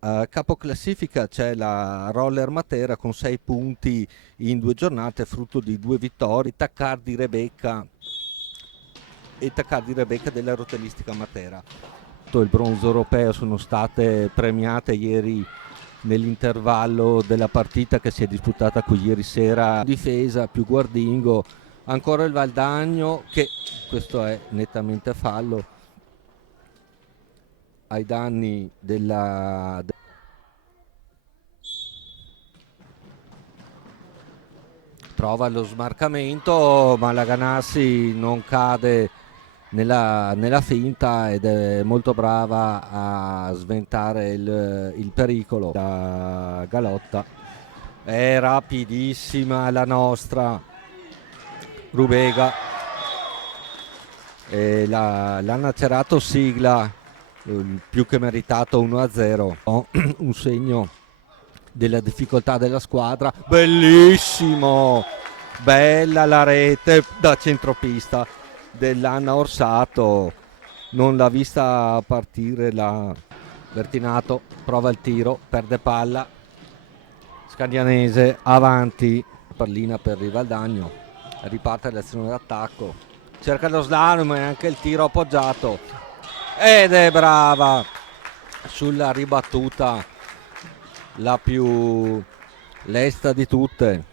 A capo classifica c'è la Roller Matera con 6 punti in 2 giornate, frutto di 2 vittorie. Taccardi Rebecca della Rotellistica Matera. Il bronzo europeo sono state premiate ieri nell'intervallo della partita che si è disputata qui ieri sera. Difesa più guardingo, ancora il Valdagno che questo è nettamente fallo ai danni della. Trova lo smarcamento, ma la Ganassi non cade nella finta ed è molto brava a sventare il pericolo. La Galotta è rapidissima la nostra Rubega e l'ha Nacerato sigla più che meritato 1-0. Un segno della difficoltà della squadra. Bellissimo, bella la rete da centropista dell'Anna Orsato, non l'ha vista partire la Bertinato, prova il tiro, perde palla, Scandianese avanti, pallina per il Valdagno, riparte l'azione d'attacco, cerca lo slalom e anche il tiro appoggiato ed è brava sulla ribattuta, la più lesta di tutte.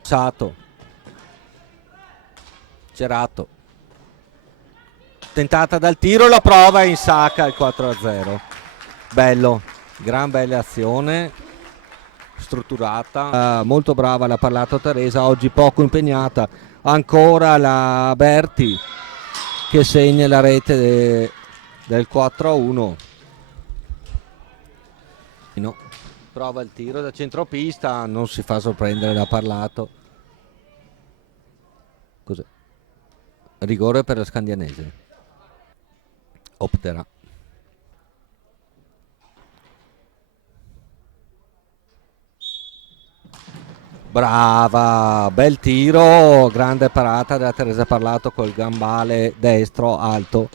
Sato, Cerato, tentata dal tiro, la prova e insacca il 4-0. Bello, gran bella azione, strutturata, molto brava, l'ha parlato Teresa, oggi poco impegnata. Ancora la Berti che segna la rete del 4-1. Prova il tiro da centropista, non si fa sorprendere da parlato. Cos'è? Rigore per la Scandianese. Opterà. Brava, bel tiro, grande parata da Teresa Parlato col gambale destro alto